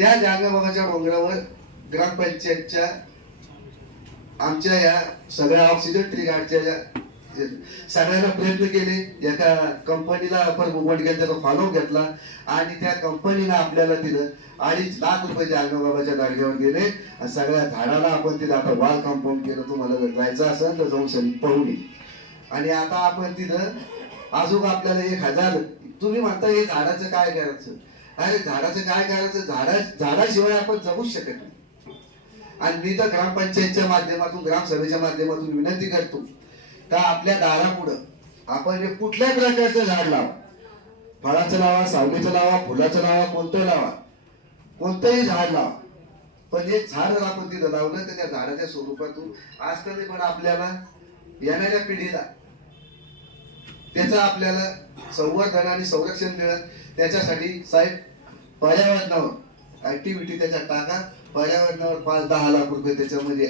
त्या जागाबाबाच्या डोंगरावर ग्रामपंचायतच्या आमच्या या सगळ्या ऑक्सिजन ट्री गार्डच्या या सगळ्यांना प्रयत्न केले. एका कंपनीला आपण मुवमेंट घेतला त्याचा फॉलो घेतला आणि त्या कंपनीला आपल्याला दिलं. अडीच लाख रुपये जागेबाबाच्या जागेवर गेले. आणि सगळ्या झाडाला आपण तिथं आता वॉल कंपाऊंड केलं. तुम्हाला जर जायचं असेल तर जाऊन सगळी पाहून आणि आता आपण तिथं अजून आपल्याला एक हजार तुम्ही म्हणता हे झाडाचं काय करायचं? अरे झाडाचं काय करायचं? झाडा झाडाशिवाय आपण जगूच शकत नाही. आणि मी तर ग्रामपंचायतच्या माध्यमातून ग्रामसभेच्या माध्यमातून विनंती करतो का आपल्या दारापुढं आपण हे कुठल्याही प्रकारचं झाड लावा. फळाचं लावा सावलीचं लावा फुलाचं लावा कोणतं लावा. कोणतंही झाड लावा. पण हे झाड जर आपण तिथं लावलं तर त्या झाडाच्या स्वरूपातून आजकाल पण आपल्याला येणाऱ्या पिढीला त्याचं आपल्याला संवर्धन आणि संरक्षण मिळत त्याच्यासाठी साहेब पर्यावरणावर ऍक्टिव्हिटी त्याच्या टाका. पर्यावरणावर पाच दहा लाख रुपये त्याच्यामध्ये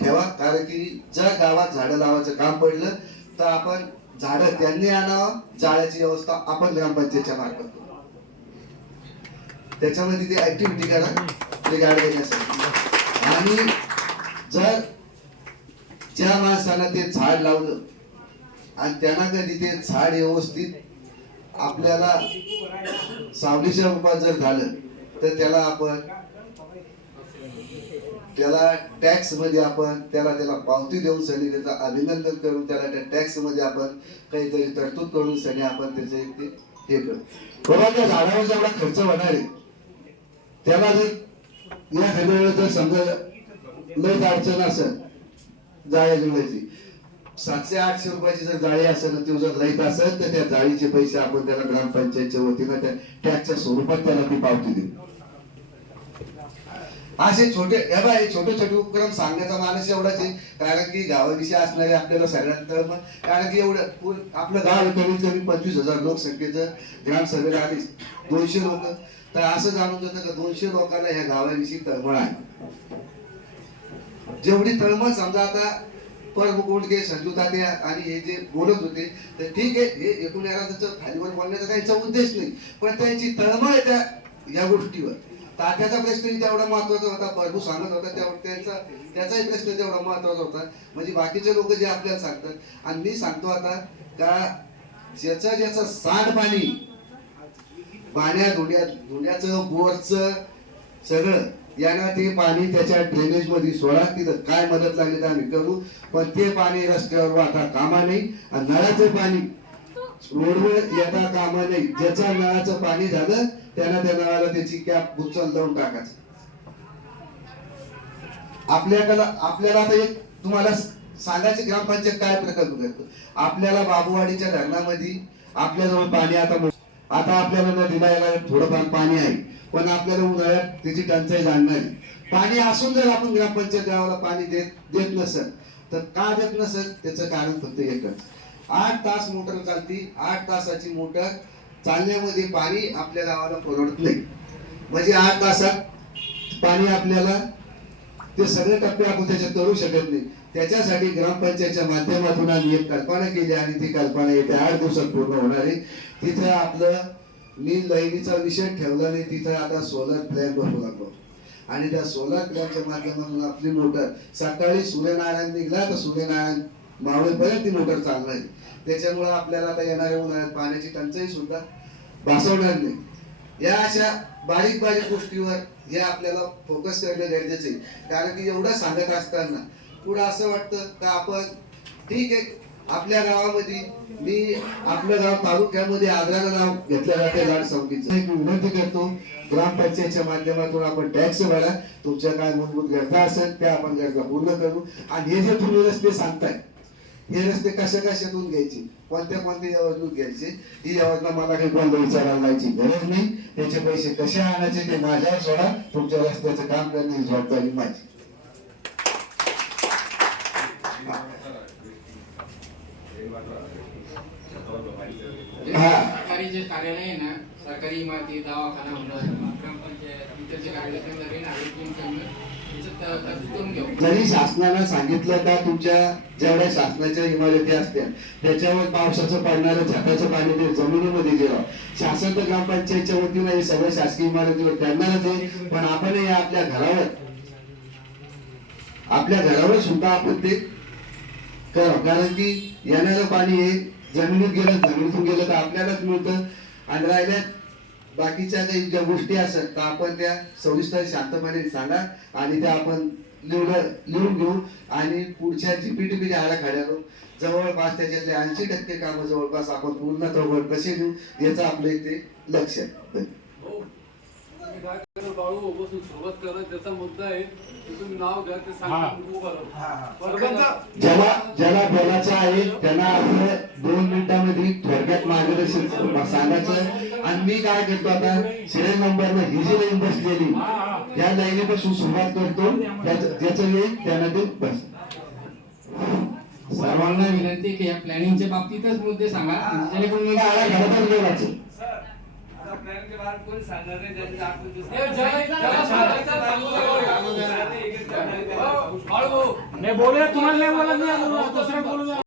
ठेवा. कारण की जर गावात झाडं लावायचं काम पडलं तर आपण झाडं त्यांनी आणावं जाळ्याची व्यवस्था आपण ग्रामपंचायतच्या मार्फत करू. त्याच्यामध्ये ती ऍक्टिव्हिटी करा ते गाड देण्यासाठी आणि जर ज्या माणसाला ते झाड लावलं आणि त्यांना कधी ते झाड व्यवस्थित आपल्याला सावलीच्या रूपात जर झालं तर त्याला आपण त्याला टॅक्समध्ये आपण त्याला त्याला पावती देऊन सनी त्याचं अभिनंदन करून त्याला त्या टॅक्समध्ये आपण काहीतरी तरतूद करून सनी आपण त्याचे ते हे करू. त्या झाडावर जेवढा खर्च होणार आहे त्याला जर या खंडावर जर समजा लय अडचण असेल जायला जुळायची सातशे आठशे रुपयाची जर जाळी असेल ना ती जर लईत असेल तर त्या जाळीचे पैसे आपण त्याला ग्रामपंचायतच्या वतीनं त्या टॅक्सच्या स्वरूपात त्याला ती पावती देऊ. असे छोटे हे छोटे छोटे उपक्रम सांगण्याचा मानस एवढाच आहे. कारण की गावाविषयी असणारे आपल्याला सगळ्यांत तळमळ कारण की एवढं आपलं गाव कमीत कमी पंचवीस हजार लोकसंख्येचं ग्रामसभेला आली. दोनशे लोक. तर असं जाणून जातं का दोनशे लोकांना ह्या गावाविषयी तळमळ आहे. जेवढी तळमळ समजा आता परब कोंडके संजू तात्या आणि हे जे बोलत होते तर ठीक आहे हे एकूण याचं त्याचं खालीवर बोलण्याचा काहीचा उद्देश नाही. पण त्यांची तळमळ त्या या गोष्टीवर. तात्याचा प्रश्न तेवढा महत्त्वाचा होता प्रभू सांगत होता तेवढा त्यांचा त्याचाही प्रश्न तेवढा महत्त्वाचा होता. म्हणजे बाकीचे लोक जे आपल्याला सांगतात आणि मी सांगतो आता का ज्याचं ज्याचं सांडपाणी पाण्या धुण्या धुण्याचं बोरचं सगळं यांना ते पाणी त्याच्या ड्रेनेजमध्ये सोडा तिथं काय मदत लागली तर आम्ही करू. पण ते पाणी रस्त्यावर वाटा कामा नाही आणि नळाचं पाणी. रोडवर येता कामा नाही ज्याचा नळाचं पाणी झालं त्यांना त्या नळाला त्याची कॅप उचल लावून टाकायचं. आपल्याकडं आपल्याला आता एक तुम्हाला सांगायचे ग्रामपंचायत काय प्रकल्प करतो? आपल्याला बाबूवाडीच्या धरणामध्ये आपल्याजवळ पाणी आता आता आपल्याला नदीला यायला थोडंफार पाणी आहे. पण आपल्याला उन्हाळ्यात त्याची टंचाई जाणणार आहे. पाणी असून जर आपण ग्रामपंचायत गावाला पाणी देत देत नसत तर का देत नसत त्याचं कारण फक्त एकच. आठ तास मोटर चालती आठ तासाची मोटर चालण्यामध्ये पाणी आपल्या गावाला परवडत नाही. म्हणजे आठ तासात पाणी आपल्याला ते सगळे टप्पे आपण त्याच्यात करू शकत नाही. त्याच्यासाठी ग्रामपंचायतच्या माध्यमातून आम्ही एक कल्पना केली आणि ती कल्पना येत्या आठ दिवसात पूर्ण होणार आहे. तिथं आपलं मी लहिणीचा विषय ठेवला नाही तिथं आता सोलर प्लॅन बसू लागलो. आणि त्या सोलर प्लॅनच्या माध्यमातून आपली मोटर सकाळी सूर्यनारायण निघला तर सूर्यनारायण मावळेपर्यंत ती मोटर चालणार आहे त्याच्यामुळे आपल्याला आता येणाऱ्या उन्हाळ्यात पाण्याची टंचाई सुद्धा भासवणार नाही. या अशा बारीक बारीक गोष्टीवर हे आपल्याला फोकस करणं गरजेचं आहे. कारण की एवढं सांगत असताना पुढं असं वाटतं का आपण ठीक आहे आपल्या गावामध्ये मी आपलं गाव तालुक्यामध्ये आग्र्याला नाव घेतलं जाते लाड समितीचं एक विनंती करतो ग्रामपंचायतच्या माध्यमातून आपण टॅक्स भरा तुमच्या काय मूलभूत गरजा असेल त्या आपण गरजा पूर्ण करू. आणि हे जे तुम्ही रस्ते सांगताय हे रस्ते कशा कशातून घ्यायचे कोणत्या कोणत्या योजनेतून घ्यायचे ही योजना मला काही कोणत्या विचारायला गरज नाही. त्याचे पैसे कसे आणायचे ते माझ्यावर सोडा तुमच्या रस्त्याचं काम करण्याची जबाबदारी माझी हा सरकारी जे कार्यालय आहे ना सरकारी इमारती दवाखाना म्हणा ग्रामपंचायत जरी शासनानं सांगितलं का तुमच्या जेवढ्या शासनाच्या इमारती असत्या त्याच्यावर पावसाचं पडणारं छताचं पाणी ते जमिनीमध्ये जेव्हा शासन तर ग्रामपंचायतच्या वतीनं हे सगळ्या शासकीय इमारतीवर पडणारच आहे पण आपण हे आपल्या घरावर आपल्या घरावर सुद्धा आपण ते करावं. कारण की येणारं पाणी हे जमिनीत गेलं जमिनीतून गेलं तर आपल्यालाच मिळतं. आणि राहिल्या बाकीच्या काही ज्या गोष्टी असतात तर आपण त्या सविस्तर शांतपणे सांगा. आणि त्या आपण लिहून लिहून घेऊ. आणि पुढच्या जीपीटीपीच्या आराखड्यावर जवळपास त्याच्यातले ऐंशी टक्के कामं जवळपास आपण पूर्णत्वावर कसे घेऊ याचं आपलं इथे लक्ष आहे. तुम्ही काय करा, बाळू? बसून सुरुवात करा. त्याचा मुद्दा आहे की तुम्ही नाव घ्या ते सांगा. उभं राहा. बरोबर ना? ज्याला ज्याला बोलायचं आहे त्यांना आपलं दोन मिनिटांमध्ये थोडक्यात मार्गदर्शन सांगायचं आणि मी काय करतो आता सिरियल नंबरनं ही जी लाईन बसलेली या लाईनीपासून सुरुवात करतो. त्याचं ज्याचं येईल त्यानं ते बस. सर्वांना विनंती आहे की या प्लॅनिंगच्या बाबतीतच मुद्दे सांगा. जेणेकरून मला आला घरातच बोलायचं बाहेर कोणी सांगणार नाही, जय- बाळू, नाही. बोलूया तुम्हाला नाही बोलत नाही दुसऱ्या बोलूया.